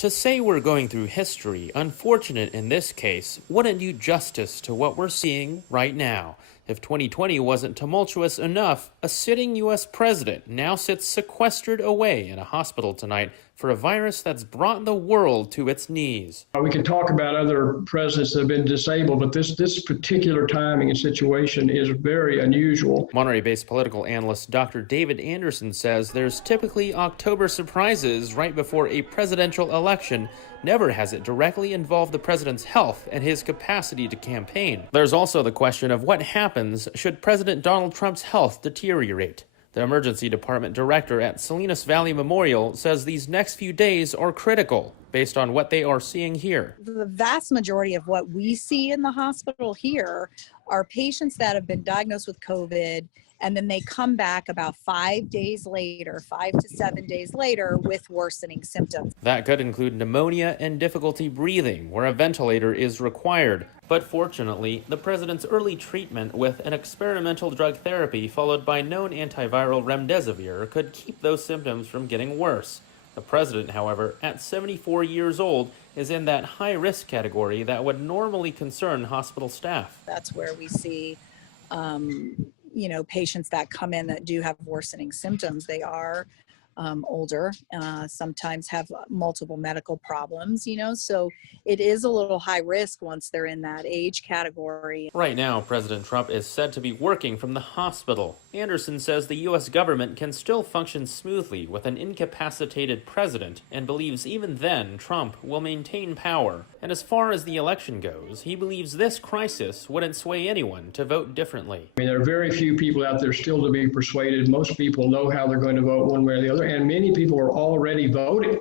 To say we're going through history, unfortunate in this case, wouldn't do justice to what we're seeing right now. If 2020 wasn't tumultuous enough, a sitting U.S. president now sits sequestered away in a hospital tonight for a virus that's brought the world to its knees. We can talk about other presidents that have been disabled, but this particular timing and situation is very unusual. Monterey-based political analyst Dr. David Anderson says there's typically October surprises right before a presidential election. Never has it directly involved the president's health and his capacity to campaign. There's also the question of what happens should President Donald Trump's health deteriorate. The emergency department director at Salinas Valley Memorial says these next few days are critical based on what they are seeing here. The vast majority of what we see in the hospital here are patients that have been diagnosed with COVID, and then they come back about 5 days later, 5 to 7 days later, with worsening symptoms. That could include pneumonia and difficulty breathing, where a ventilator is required. But fortunately, the president's early treatment with an experimental drug therapy followed by known antiviral remdesivir could keep those symptoms from getting worse. The president, however, at 74 years old, is in that high-risk category that would normally concern hospital staff. That's where we see patients that come in that do have worsening symptoms. They are older, sometimes have multiple medical problems, so it is a little high risk once they're in that age category. Right now, President Trump is said to be working from the hospital. Anderson says the U.S. government can still function smoothly with an incapacitated president and believes even then Trump will maintain power. And as far as the election goes, he believes this crisis wouldn't sway anyone to vote differently. There are very few people out there still to be persuaded. Most people know how they're going to vote one way or the other, and many people are already voting.